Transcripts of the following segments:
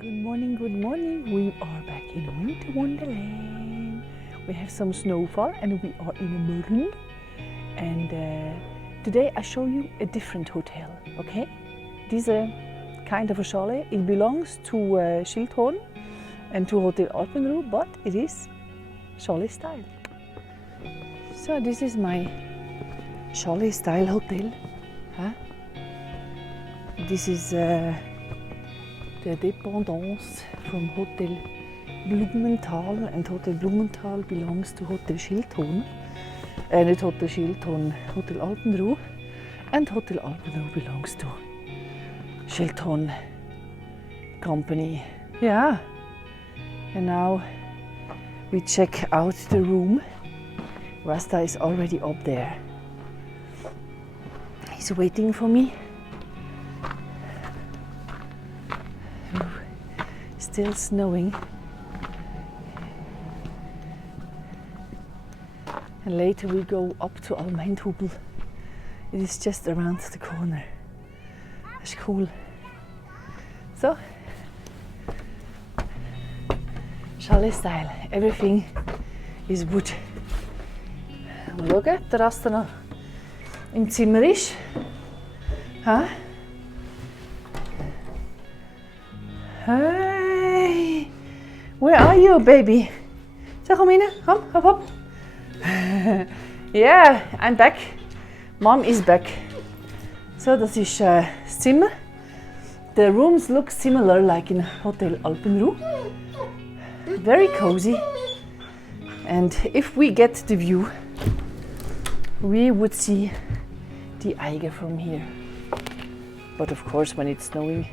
Good morning, good morning. We are back in Winter Wonderland. We have some snowfall and we are in Murren. And today I show you a different hotel, okay? This is kind of a chalet. It belongs to Schildhorn and to Hotel Alpenruh, but it is chalet style. So this is my chalet style hotel. Huh? This is the dependance from Hotel Blumenthal, and Hotel Blumenthal belongs to Hotel Schildhorn. Not Hotel Schildhorn, Hotel Alpenruh, and Hotel Alpenruh belongs to Schildhorn company. Yeah. And now we check out the room. Rasta is already up there. He's waiting for me. Still snowing. And later we go up to Almheindhubel. It is just around the corner. That's cool. So, chalet style. Everything is wood. Mal schauen, ob der Rasta noch im Zimmer ist. Ha? Hey, where are you, baby? So, komm rein, komm, hopp, hopp. Yeah, I'm back. Mom is back. So, das ist das Zimmer. The rooms look similar like in Hotel Alpenruh. Very cozy. And if we get the view, we would see the Eiger from here. But of course, when it's snowing,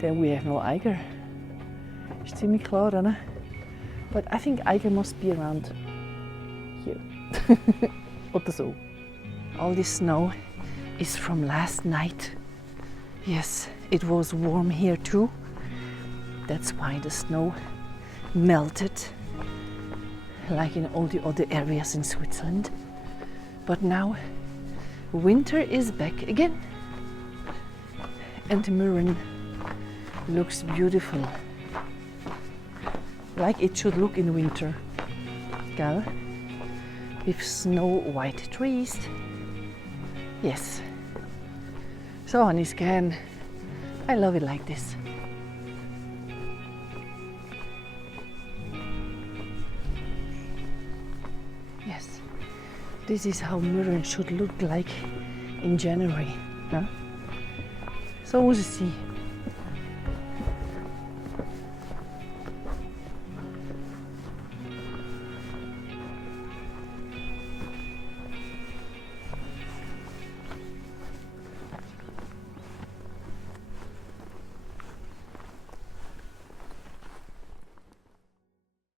then we have no Eiger. Ist ziemlich klar, ne? But I think Eiger must be around here. Oder so. All this snow is from last night. Yes, it was warm here too. That's why the snow melted, like in all the other areas in Switzerland. But now winter is back again. And Murren looks beautiful, like it should look in winter, gell? With snow white trees. Yes. So on his can, I love it like this. Yes, this is how Murren should look like in January. Huh? So muss es sein.